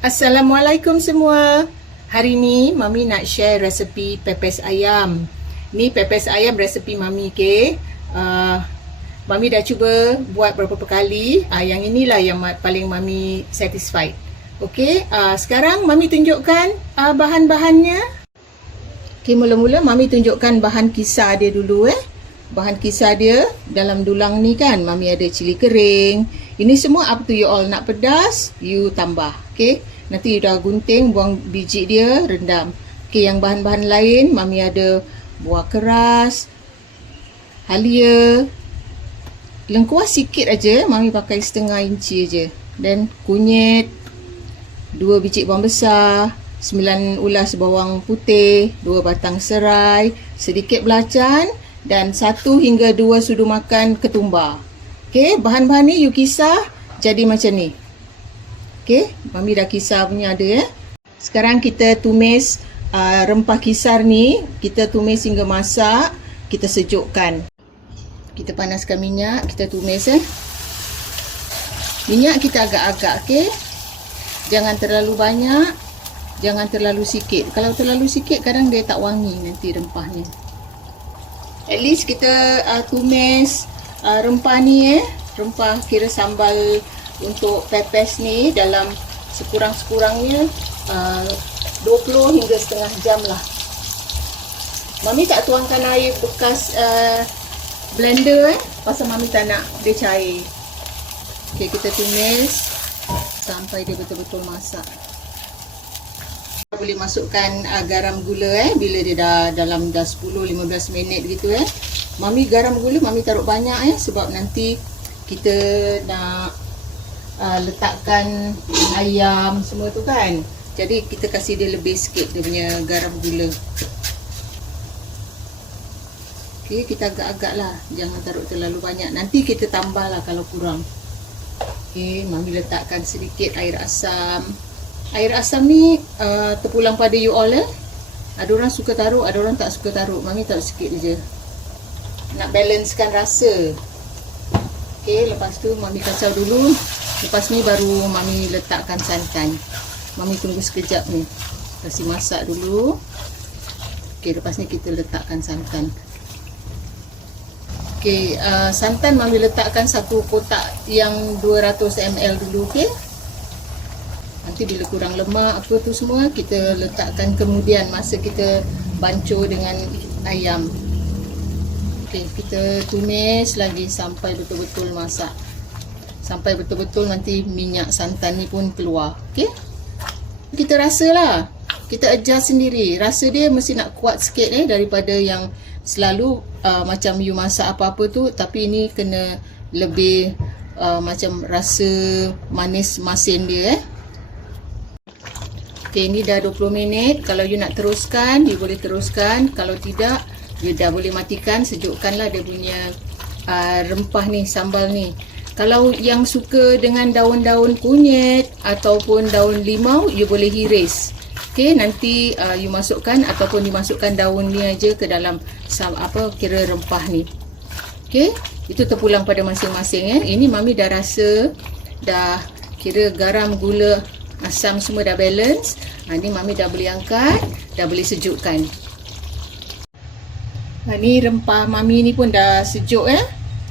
Assalamualaikum semua. Hari ni Mami nak share resepi pepes ayam. Ni pepes ayam resepi Mami, okey. Mami dah cuba buat beberapa kali. Yang inilah yang paling Mami satisfied. Okey, sekarang Mami tunjukkan bahan-bahannya. Okey, mula-mula Mami tunjukkan bahan kisar dia dulu. Bahan kisar dia dalam dulang ni kan, Mami ada cili kering. Ini semua up to you all. Nak pedas, you tambah. Okay, nanti you dah gunting, buang biji dia, rendam. Okay, yang bahan-bahan lain, Mami ada buah keras, halia, lengkuas sikit aja, Mami pakai setengah inci aja. Dan kunyit, 2 biji bawang besar, 9 ulas bawang putih, 2 batang serai, sedikit belacan, dan 1 hingga 2 sudu makan ketumbar. Okey, bahan-bahan ni you kisar jadi macam ni. Okey, Mami dah kisar punya ada . Sekarang kita tumis rempah kisar ni, kita tumis hingga masak, kita sejukkan. Kita panaskan minyak, kita tumis . Minyak kita agak-agak, okey. Jangan terlalu banyak, jangan terlalu sikit. Kalau terlalu sikit kadang dia tak wangi nanti rempahnya. At least kita tumis rempah ni rempah kira sambal untuk pepes ni dalam sekurang-kurangnya 20 hingga setengah jam lah. Mami tak tuangkan air bekas blender pasal Mami tak nak dia cair. Okey, kita tumis sampai dia betul-betul masak. Boleh masukkan garam gula bila dia dah dalam 10-15 minit gitu . Mami garam gula Mami taruh banyak sebab nanti kita nak letakkan ayam semua tu kan. Jadi kita kasih dia lebih sikit dia punya garam gula. Okey, kita agak-agak lah, jangan taruh terlalu banyak. Nanti kita tambah lah kalau kurang. Okey, Mami letakkan sedikit air asam. Air asam ni terpulang pada you all . Ada orang suka taruh, ada orang tak suka taruh. Mami taruh sikit je. Nak balancekan rasa. Okey, lepas tu Mami kacau dulu. Lepas ni baru Mami letakkan santan. Mami tunggu sekejap ni. Kasih masak dulu. Okey, lepas ni kita letakkan santan. Okey, santan Mami letakkan 1 kotak yang 200 ml dulu, okey. Nanti bila kurang lemak apa tu semua kita letakkan kemudian masa kita bancuh dengan ayam. Okey, kita tumis lagi sampai betul-betul masak. Sampai betul-betul nanti minyak santan ni pun keluar. Okey. Kita rasalah. Kita adjust sendiri. Rasa dia mesti nak kuat sikit daripada yang selalu macam you masak apa-apa tu, tapi ini kena lebih macam rasa manis masin dia . Okey, ini dah 20 minit. Kalau you nak teruskan, you boleh teruskan. Kalau tidak, you dah boleh matikan. Sejukkanlah dia punya rempah ni, sambal ni. Kalau yang suka dengan daun-daun kunyit ataupun daun limau, you boleh hiris. Okey, nanti you masukkan ataupun dimasukkan daun ni aja ke dalam kira rempah ni. Okey, itu terpulang pada masing-masing . Ini Mami dah rasa, dah kira garam, gula, asam semua dah balance. Ni Mami dah boleh angkat, dah boleh sejukkan. Ni rempah Mami ni pun dah sejuk .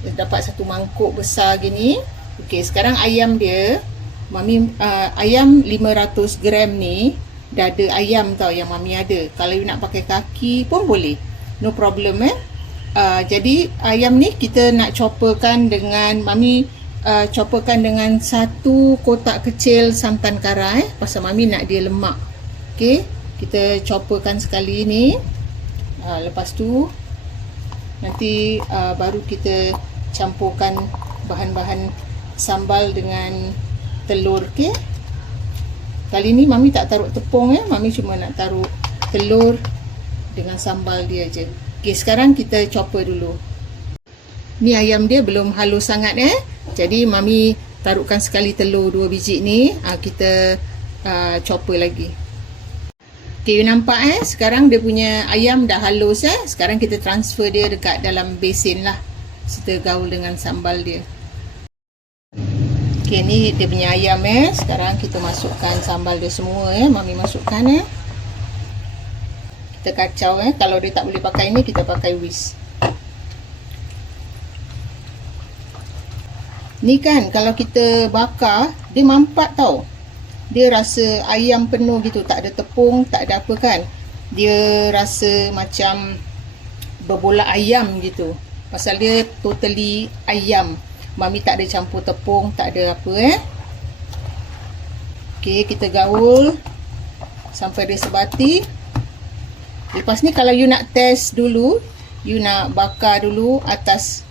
Dapat 1 mangkuk besar gini. Okey, sekarang ayam dia, Mami ayam 500 gram ni, dada ayam tau yang Mami ada. Kalau you nak pakai kaki pun boleh, no problem . Jadi ayam ni kita nak chopperkan dengan Mami chopperkan dengan 1 kotak kecil santan kara pasal Mami nak dia lemak. Okey, kita chopperkan sekali ni. Lepas tu nanti baru kita campurkan bahan-bahan sambal dengan telur. Okey, kali ni Mami tak taruh tepung . Mami cuma nak taruh telur dengan sambal dia je. Okey, sekarang kita chopper dulu. Ni ayam dia belum halus sangat . Jadi Mami taruhkan sekali telur 2 biji ni. Kita chopper lagi. Okey, you nampak sekarang dia punya ayam dah halus . Sekarang kita transfer dia dekat dalam besin lah, serta gaul dengan sambal dia. Okey, ni dia punya ayam Sekarang kita masukkan sambal dia semua Mami masukkan Kita kacau Kalau dia tak boleh pakai ni, kita pakai whisk. Ni kan kalau kita bakar, dia mampat tau. Dia rasa ayam penuh gitu, tak ada tepung, tak ada apa kan. Dia rasa macam berbola ayam gitu. Pasal dia totally ayam. Mami tak ada campur tepung, tak ada apa Okey, kita gaul sampai dia sebati. Lepas ni kalau you nak test dulu, you nak bakar dulu atas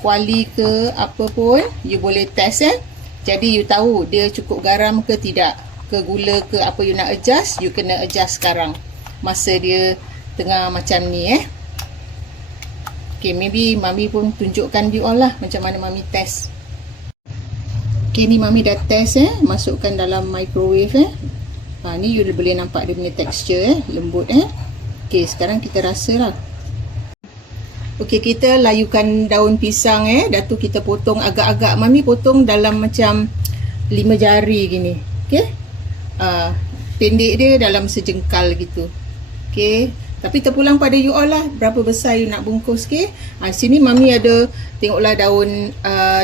kuali ke apa pun, you boleh test Jadi you tahu dia cukup garam ke tidak, ke gula ke apa you nak adjust, you kena adjust sekarang masa dia tengah macam ni Okay, maybe Mami pun tunjukkan you all lah macam mana Mami test. Okay, ni Mami dah test masukkan dalam microwave ni you boleh nampak dia punya texture lembut Okay, sekarang kita rasa lah. Okey, kita layukan daun pisang dah tu kita potong agak-agak. Mami potong dalam macam 5 jari gini. Okey. Pendek dia dalam sejengkal gitu. Okey. Tapi terpulang pada you all lah berapa besar you nak bungkus ke. Sini Mami ada tengoklah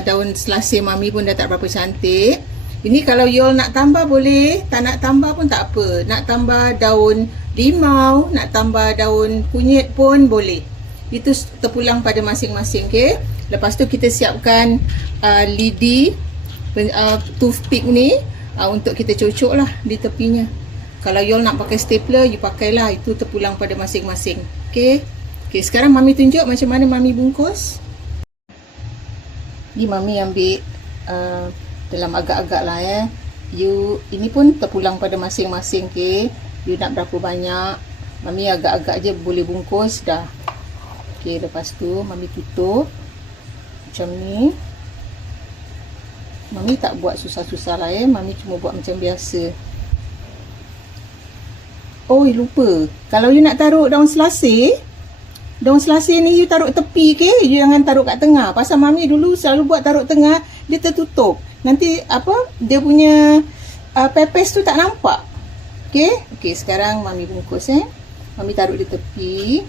daun selasih Mami pun dah tak berapa cantik. Ini kalau you all nak tambah boleh, tak nak tambah pun tak apa. Nak tambah daun limau, nak tambah daun kunyit pun boleh. Itu terpulang pada masing-masing. Okay. Lepas tu kita siapkan lidi toothpick ni untuk kita cocok lah di tepinya. Kalau you all nak pakai stapler, you pakailah. Itu terpulang pada masing-masing. Okay. Okay, sekarang Mami tunjuk macam mana Mami bungkus. Ni Mami ambil dalam agak-agak lah ini pun terpulang pada masing-masing. Okay. You nak berapa banyak, Mami agak-agak je boleh bungkus dah. Okay, lepas tu Mami tutup macam ni. Mami tak buat susah-susah lah Mami cuma buat macam biasa. Oh, lupa. Kalau you nak taruh daun selasih ni you taruh tepi you jangan taruh kat tengah. Pasal Mami dulu selalu buat taruh tengah, dia tertutup. Nanti dia punya pepes tu tak nampak. Okay, sekarang Mami bungkus Mami taruh di tepi.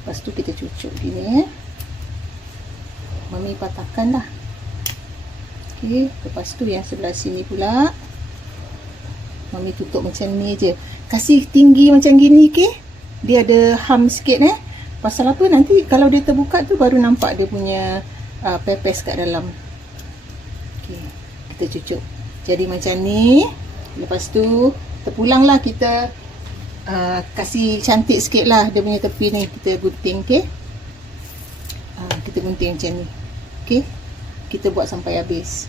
Lepas tu kita cucuk gini Mami patahkan lah. Okay, lepas tu yang sebelah sini pula Mami tutup macam ni je. Kasih tinggi macam gini dia ada hum sikit Pasal apa, nanti kalau dia terbuka tu baru nampak dia punya pepes kat dalam. Okay, kita cucuk jadi macam ni. Lepas tu terpulang lah kita kasih cantik sikit lah dia punya tepi ni. Kita gunting. Kita gunting macam ni. Kita buat sampai habis.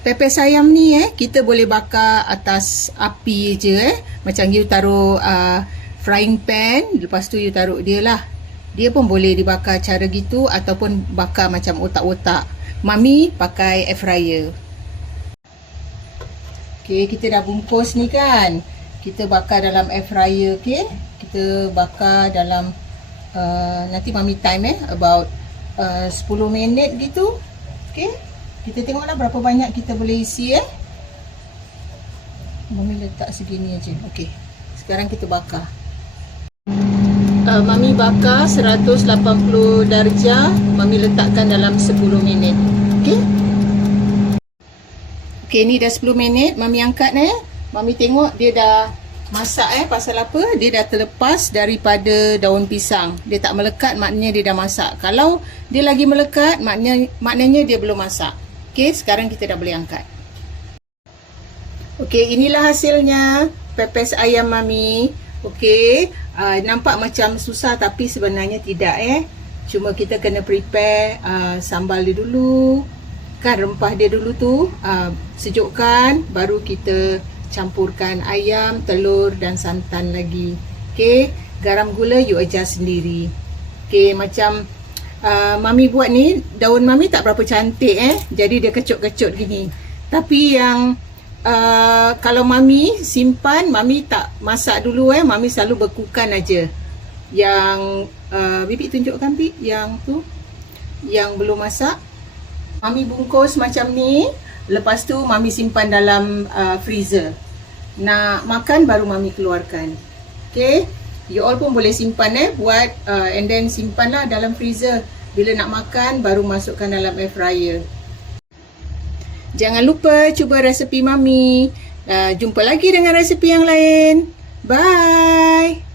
Pepes ayam ni kita boleh bakar atas api je macam you taruh frying pan, lepas tu you taruh dia lah. Dia pun boleh dibakar cara gitu ataupun bakar macam otak-otak. Mami pakai air fryer. Okay, kita dah bungkus ni kan. Kita bakar dalam air fryer. Kita bakar dalam nanti Mami time about 10 minit gitu. Kita tengoklah berapa banyak kita boleh isi Mami letak segini aja. Sekarang kita bakar. Mami bakar 180 darjah. Mami letakkan dalam 10 minit. Okay, ni dah 10 minit. Mami angkat Mami tengok dia dah masak Pasal apa? Dia dah terlepas daripada daun pisang. Dia tak melekat, maknanya dia dah masak. Kalau dia lagi melekat, maknanya dia belum masak. Okay, sekarang kita dah boleh angkat. Okay, inilah hasilnya pepes ayam Mami. Okay, nampak macam susah tapi sebenarnya tidak Cuma kita kena prepare sambal dia dulu. Kan rempah dia dulu tu sejukkan, baru kita campurkan ayam, telur dan santan lagi. Okay, garam gula you adjust sendiri. Okay, macam Mami buat ni, daun Mami tak berapa cantik jadi dia kecut-kecut gini. Tapi yang kalau Mami simpan, Mami tak masak dulu Mami selalu bekukan aja. Yang Bibi tunjukkan Bibi yang tu. yang belum masak, Mami bungkus macam ni. Lepas tu Mami simpan dalam freezer. Nak makan baru Mami keluarkan. Okay, you all pun boleh simpan buat and then simpanlah dalam freezer. Bila nak makan baru masukkan dalam air fryer. Jangan lupa cuba resepi Mami. Jumpa lagi dengan resepi yang lain. Bye.